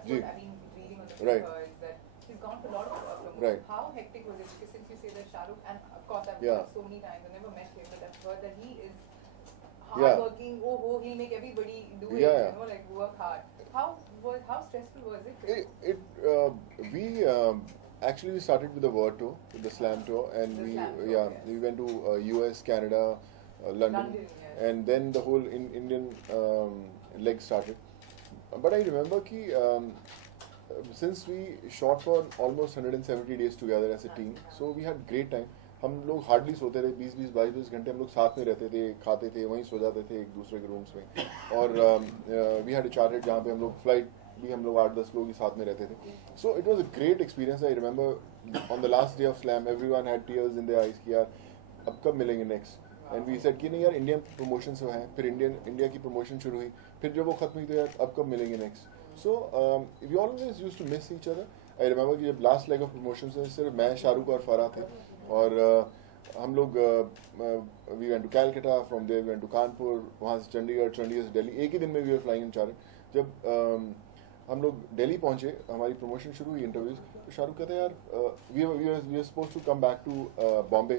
That's ji. what I've been reading on the paper, Right. is that he's gone for a lot of promotion. Right. How hectic was it? Because since you say that Shah Rukh, and of course I've Yeah. heard so many times, I've never met him, but I've heard that he is Yeah. hardworking. He'll make everybody do it. Yeah. You know, like work hard. How stressful was it? We actually we started with the World Tour, with the Slam Tour, and The we Slam Tour, yeah yes. we went to US, Canada, London, London, yes. and then the whole Indian leg started. But I remember कि since we shot for almost 170 days together as a team, so we had great time. हम लोग hardly सोते रहे, 20-20, 22-22 घंटे हम लोग साथ में रहते थे, खाते थे, वहीं सो जाते थे एक दूसरे के रूम्स में. और वी हैड अ चार्टर्ड जहाँ पे हम लोग फ्लाइट भी हम लोग 8-10 लोग ही साथ में रहते थे. So it was a great experience. I remember on the last day of slam everyone had tears in their eyes कि यार अब कब मिलेंगे नेक्स्ट. एंड वी सेड कि नहीं यार इंडियन प्रमोशन से हैं, फिर इंडिया की प्रमोशन शुरू हुई, फिर जब वो खत्म हुई तो यार अब कब मिलेंगे next. So we always used to miss each other. I remember कि जब लास्ट लेग ऑफ प्रमोशन से सिर्फ मैं, शाहरुख और फराह थे, और हम लोग we went to Calcutta, from there we went to Kanpur, वहाँ से चंडीगढ़ से दिल्ली. एक ही दिन में we were flying in chartered. जब हम लोग दिल्ली पहुंचे, हमारी प्रमोशन शुरू हुई, इंटरव्यूज, तो शाहरुख कहते हैं यार we are suppose to come back to Bombay.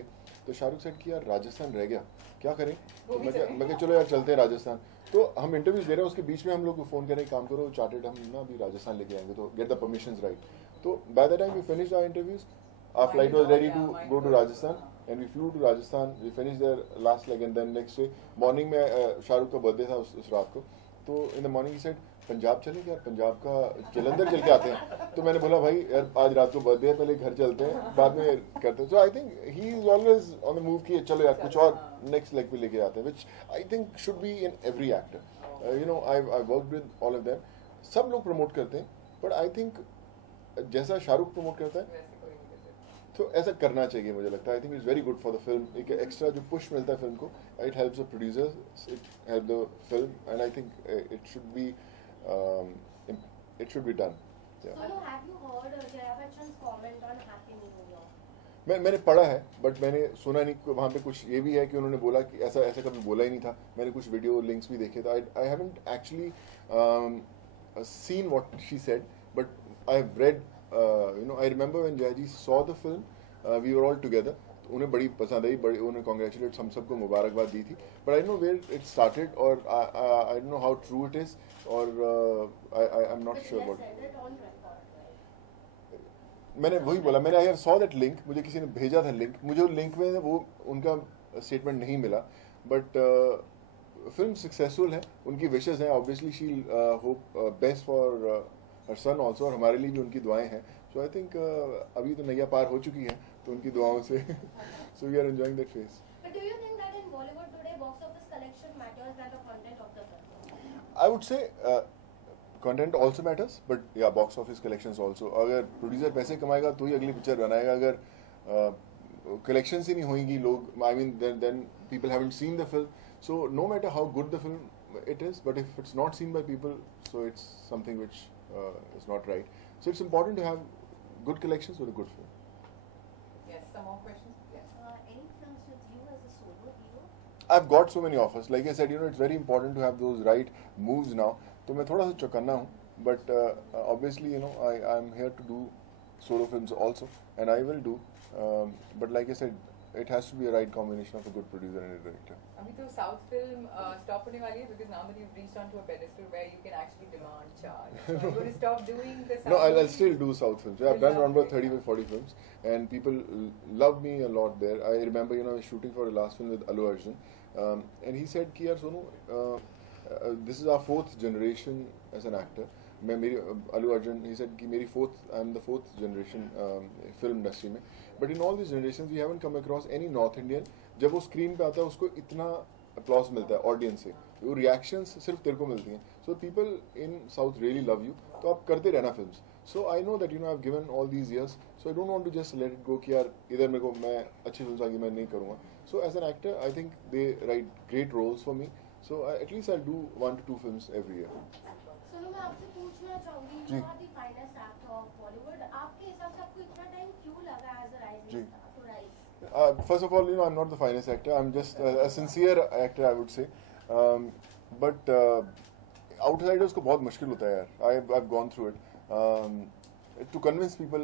तो शाहरुख सेड कि यार राजस्थान रह गया, क्या करें. तो मैं कहा चलो यार चलते हैं राजस्थान. तो हम इंटरव्यूज दे रहे हैं, उसके बीच में हम लोग को फ़ोन करें, काम करो चार्टर्ड हम ना अभी राजस्थान लेके आएंगे, तो गेट द परमिशंस राइट. तो by the time we finished our interviews, our flight was ready to go to Rajasthan, and we flew to Rajasthan. We finished their last leg, and then next day morning में शाहरुख का birthday था उस रात को. तो in the morning he said Punjab चलें क्या, पंजाब का जलंधर चल के आते हैं. तो मैंने बोला भाई यार आज रात को बर्थडे है, पहले घर चलते हैं, बाद में करते हैं. So I think he is always on the move कि चलो यार कुछ और नेक्स्ट लेग पे लेके आते हैं, which I think should be in every actor. You know I work with all of them. सब लोग प्रमोट करते हैं, बट आई थिंक जैसा शाहरुख प्रमोट करता है तो ऐसा करना चाहिए, मुझे लगता है. I think it's very good for the film. एक एक्स्ट्रा जो पुश मिलता है फिल्म को, it helps the producers, it help the film, and I think it should be done. मैंने पढ़ा है, बट मैंने सुना नहीं. वहाँ पे कुछ ये भी है कि उन्होंने बोला कि ऐसा ऐसा कभी बोला ही नहीं था. मैंने कुछ वीडियो लिंक्स भी देखे थे. I haven't actually seen what she said, but I have read. I remember when Jayaji saw the film, we were all together. उन्हें बड़ी पसंद आई, बड़ी उन्हें congratulate हम सबको मुबारकबाद दी थी. But I don't know where it started, or I don't know how true it is, or I'm not sure about it. मैंने वही बोला, मैंने I saw that link, मुझे किसी ने भेजा था लिंक, मुझे लिंक में वो उनका स्टेटमेंट नहीं मिला. बट फिल्म सक्सेसफुल है, उनकी विशेस हैं. Obviously she hope best for her son also, और हमारे लिए भी उनकी दुआएं हैं. सो आई थिंक अभी तो नैया पार हो चुकी है, तो उनकी दुआओं से so we are enjoying that phase. I would say content also matters, but yeah, box office collections also. अगर प्रोड्यूसर पैसे कमाएगा तो ही अगली पिक्चर बनाएगा. अगर कलेक्शंस ही नहीं होंगी, लोग I mean then people haven't seen the film. So no matter how good the film it is, but if it's not seen by people, so it's something which is not right. So it's important to have good collections with a good film. Yes, some more questions. Yes. Any films with you as a solo hero? I've got so many offers. Like I said, it's very important to have those right moves now. तो मैं थोड़ा सा चौकन्ना हूँ, but obviously I'm here to do solo films also, and I will do. But like I said, it has to be a right combination of a good producer and a director. अभी तो South film stop होने वाली है, because now that you've reached onto a pedestal where you can actually demand charge. So are you going to stop doing the South? No, I'll still do South films. Yeah, I've done around about 30-40 films, and people love me a lot there. I remember, I was shooting for the last film with Allu Arjun, and he said कि यार Sonu, this is our 4th generation as an actor. Allu Arjun, he said कि I'm the 4th generation film industry में. But in all these generations, we haven't come across any North Indian. जब वो screen पे आता है उसको इतना applause मिलता है ऑडियंस से, वो रिएक्शंस सिर्फ तेरे को मिलती हैं. So people in south really love you. तो आप करते रहना films. So I know that I have given all these years, so I don't want to just let it go कि यार इधर मेरे को, मैं अच्छी फिल्म्स आगे मैं नहीं करूँगा. So as an actor I think they write great roles for me. So at least I do 1 to 2 films every year. Sonu, मैं आपसे पूछना चाहूंगी, you are the finest actor of Bollywood. आपके हिसाब से आपको इतना टाइम क्यों लगा as a rising star to rise? First of all, I'm not the finest actor. I'm just a sincere actor, I would say. But outsiders को बहुत मुश्किल होता है यार. I've gone through it. to convince people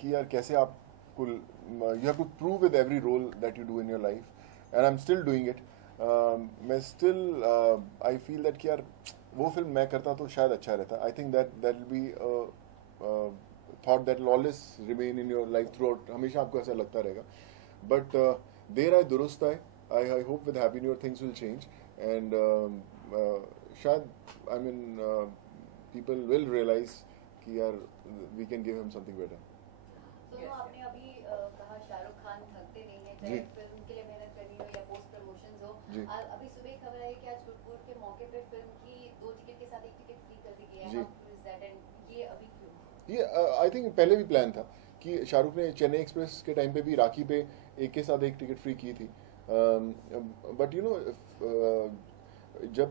कि यार कैसे आपको you have to prove with every role that you do in your life, and I'm still doing it. मैं still I feel that कि यार वो फिल्म मैं करता तो शायद अच्छा रहता. I think that will be a thought that will always remain in your life throughout. हमेशा आपको ऐसा लगता रहेगा. But देर आए दुरुस्त आए. I hope with Happy New Year things will change, and शायद I mean people will realize कि यार we can give him something better. तो आपने अभी कहा शाहरुख खान थकते नहीं है, चाहे फिल्म के लिए मेहनत करनी हो या पोस्ट प्रमोशंस हो. अभी सुबह खबर आई कि आज गुरपुर के मौके पे फिल्म की 2 टिकट के साथ 1 टिकट फ्री कर दी गई है. ये अभी क्यों? ये आई थिंक पहले भी प्लान था कि शाहरुख ने चेन्नई एक्सप्रेस के टाइम पे भी राखी पे एक के साथ 1 टिकट फ्री की थी. बट यू नो जब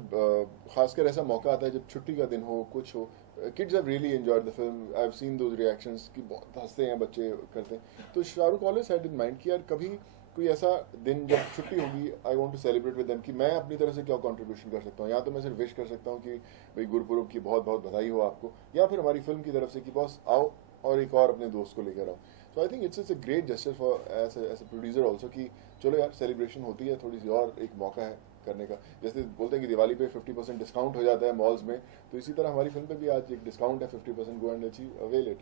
खासकर ऐसा मौका आता है जब छुट्टी का दिन हो कुछ हो, kids have really enjoyed the film. I've seen those reactions कि बहुत हंसते हैं बच्चे करते हैं. तो Shahrukh always had in mind कि यार कभी कोई ऐसा दिन जब छुट्टी होगी I want to celebrate with them कि मैं अपनी तरफ से क्या contribution कर सकता हूँ. या तो मैं सिर्फ विश कर सकता हूँ कि भाई गुरपुरब की बहुत बहुत बधाई हो आपको, या फिर हमारी फिल्म की तरफ से कि बॉस आओ और एक और अपने दोस्त को लेकर आओ. So I think it's a great gesture for as a producer also कि चलो यार सेलिब्रेशन होती है, थोड़ी सी और एक मौका है करने का. जैसे बोलते हैं कि दिवाली पे 50% डिस्काउंट हो जाता है मॉल्स में, तो इसी तरह हमारी फिल्म पे भी आज एक डिस्काउंट है 50%. Go and achieve avail it.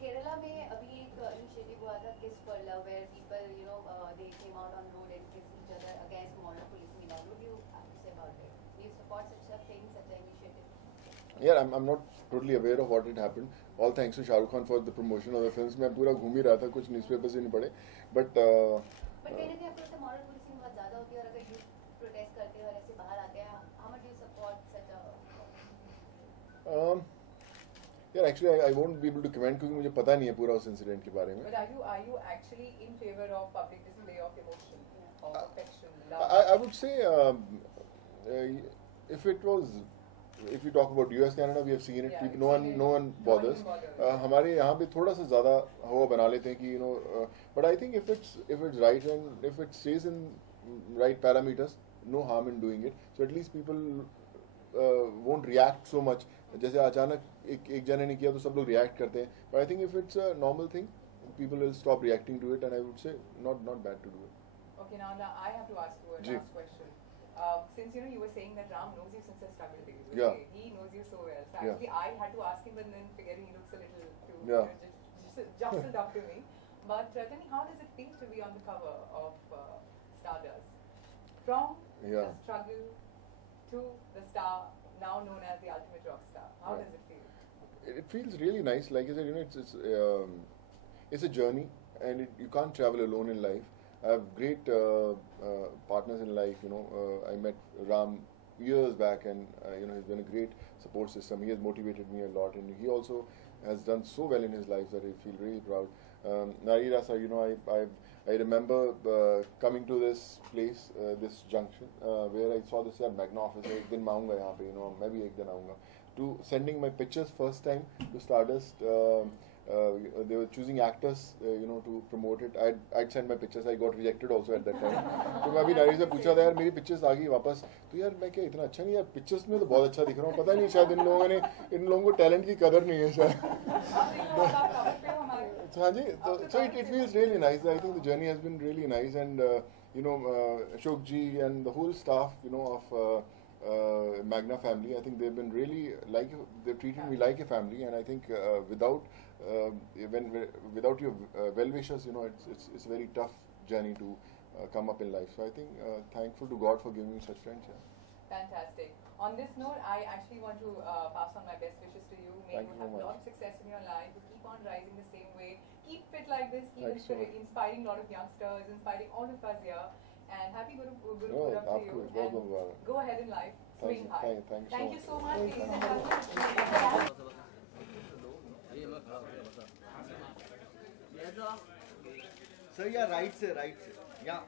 Kerala में अभी एक इनिशिएटिव हुआ था kiss for love, where people you know they came out on road and kiss each other against modern policing in all. What do you say about it? Do you support such a thing, such an initiative? Yeah, I'm not totally aware of what had happened. All thanks to Shahrukh Khan for the promotion of the films. मैं पूरा घूम ही रहा था, कुछ newspapers ही नहीं पढ़े. But कहीं ना कहीं आपको लगता है मॉडर्न पुलिसिंग बहुत ज़्यादा होती है, और अगर यूथ प्रोटेस्ट करते हैं और ऐसे बाहर आते हैं, how much do you support such a yeah, actually I won't be able to comment क्योंकि मुझे पता नहीं है पूरा उस इंसिडेंट के बारे में. But are you actually in favor of public display of emotion or affection, love? I would say if we talk about US Canada, we have seen it. Yeah, no one bothers. हमारे यहाँ पे थोड़ा सा ज़्यादा हवा बना लेते हैं कि you know. But I think if it's right and if it stays in right parameters, no harm in doing it. So at least people won't react so much. जैसे अचानक एक जने ने किया तो सब लोग रिएक्ट करते हैं. But I think if it's a normal thing, people will stop reacting to it, and I would say not bad to do it. Okay, now I have to ask you a last question. Since you were saying that Ram knows you since the struggle days. Okay? Yeah. He knows you so well. So actually, I had to ask him, but then figuring he looks a little too jostled up to me. But tell me, how does it feel to be on the cover of Stardust? From the struggle to the star, now known as the ultimate rock star. How does it feel? It feels really nice. Like I said, it's a journey, and you can't travel alone in life. I have great partners in life. I met Ram years back, and he's been a great support system. He has motivated me a lot, and he also has done so well in his life that I feel really proud. Nari Rasa, I remember coming to this place, this junction, where I saw this Magna office. एक दिन मैं आऊँगा यहाँ पे, मैं भी एक दिन आऊँगा. To sending my pictures first time to Stardust. They were choosing actors, to promote it. I'd send my pictures. I got rejected also at that time. तो मैं अभी नारी से पूछा था यार मेरी पिक्चर्स आ गई वापस, तो यार मैं क्या इतना अच्छा नहीं, यार पिक्चर्स में तो बहुत अच्छा दिख रहा हूँ. पता नहीं शायद इन लोगों को टैलेंट की कदर नहीं है शायद. हाँ जी, so it feels really nice. I think the journey has been really nice, and Ashok ji and the whole staff, of Magna family, I think they've been really they've treated me like a family, and I think without your well-wishers, it's a very tough journey to come up in life. So I think thankful to God for giving me such friends. Yeah. Fantastic. On this note, I actually want to pass on my best wishes to you. May you have a lot of success in your life. You keep on rising the same way. Keep fit like this. Keep inspiring a lot of youngsters, inspiring all of us here. And happy Guru Purab to you. And go ahead in life. Swing high. Thank you so much, ladies and gentlemen. Sir, yeah, right से. Yeah.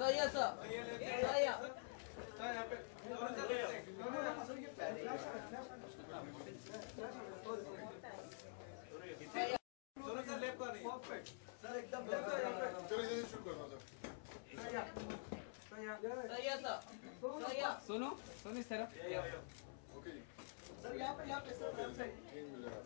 Sir Sonu इस तरफ okay जी sir यहाँ पे sir change मिलेगा